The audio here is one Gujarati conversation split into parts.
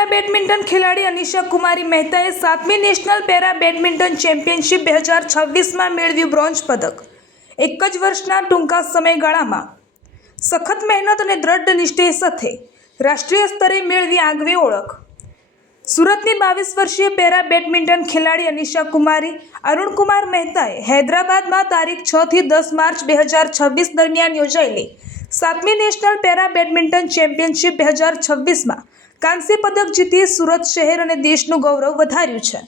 પેરા બેડમિન્ટન ખેલાડી અનિશા કુમારી મહેતાએ 7મી નેશનલ પેરા બેડમિન્ટન ચેમ્પિયનશિપ 2026માં મેળવ્યું બ્રોન્ઝ પદક। એક જ વર્ષના ટૂંકા સમયગાળામાં સખત મહેનત અને દ્રઢ નિશ્ચય સાથે રાષ્ટ્રીય સ્તરે મેળવી આગવી ઓળખ। સુરતની 22 વર્ષીય પેરા બેડમિન્ટન ખેલાડી અનિશા કુમારી અરુણકુમાર મહેતાએ હૈદરાબાદમાં તારીખ 6 થી 10 માર્ચ 2026 દરમિયાન યોજાયેલી 7મી નેશનલ પેરા બેડમિન્ટન ચેમ્પિયનશિપ 2026માં કાંસ્ય પદક જીતી સુરત શહેર અને દેશનું ગૌરવ વધાર્યું છે।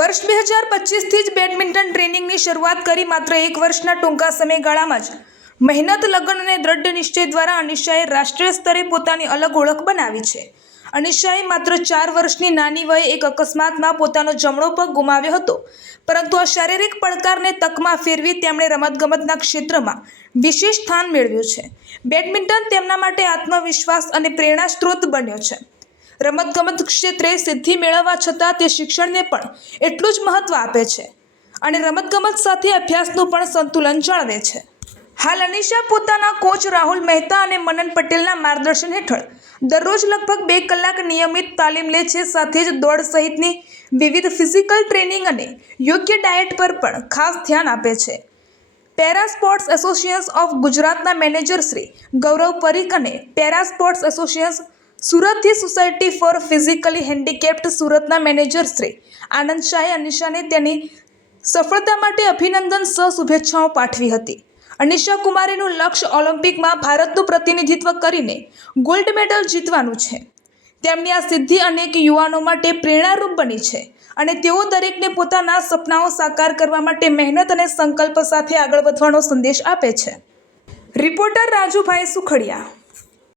વર્ષ 2025થી જ બેડમિન્ટન ટ્રેનિંગની શરૂઆત કરી માત્ર એક વર્ષના ટૂંકા સમયગાળામાં જ મહેનત, લગન અને દ્રઢ નિશ્ચય દ્વારા અનિશાએ રાષ્ટ્રીય સ્તરે પોતાની અલગ ઓળખ બનાવી છે। અનિશાએ માત્ર 4 વર્ષની નાની વયે એક અકસ્માતમાં પોતાનો જમણો પગ ગુમાવ્યો હતો, પરંતુ આ શારીરિક પડકારને તકમાં ફેરવી તેમણે રમતગમતના ક્ષેત્રમાં વિશેષ સ્થાન મેળવ્યું છે। બેડમિન્ટન તેમના માટે આત્મવિશ્વાસ અને પ્રેરણા સ્ત્રોત બન્યો છે। રમતગમત ક્ષેત્રે સિદ્ધિ મેળવવા છતાં તે શિક્ષણને પણ એટલું જ મહત્વ આપે છે અને રમતગમત સાથે અભ્યાસનું પણ સંતુલન જાળવે છે। હાલ અનિશા પોતાના કોચ રાહુલ મહેતા અને મનન પટેલના માર્ગદર્શન હેઠળ દરરોજ લગભગ 2 કલાક નિયમિત તાલીમ લે છે। સાથે જ દોડ સહિતની વિવિધ ફિઝિકલ ટ્રેનિંગ અને યોગ્ય ડાયટ પર પણ ખાસ ધ્યાન આપે છે। પેરા સ્પોર્ટ્સ એસોસિએશન ઓફ ગુજરાતના મેનેજર શ્રી ગૌરવ પરીખ અને પેરા સ્પોર્ટ્સ એસોસિએશન સુરતથી સોસાયટી ફોર ફિઝિકલી હેન્ડીકેપ્ડ સુરતના મેનેજર શ્રી આનંદ શાહે અનિશાને તેની સફળતા માટે અભિનંદન સહ શુભેચ્છાઓ પાઠવી હતી। અનિશા કુમારીનું લક્ષ્ય ઓલિમ્પિકમાં ભારતનું પ્રતિનિધિત્વ કરીને ગોલ્ડ મેડલ જીતવાનું છે। તેમની આ સિદ્ધિ અનેક યુવાનો માટે પ્રેરણારૂપ બની છે અને તેઓ દરેકને પોતાના સપનાઓ સાકાર કરવા માટે મહેનત અને સંકલ્પ સાથે આગળ વધવાનો સંદેશ આપે છે। રિપોર્ટર રાજુભાઈ સુખડિયા।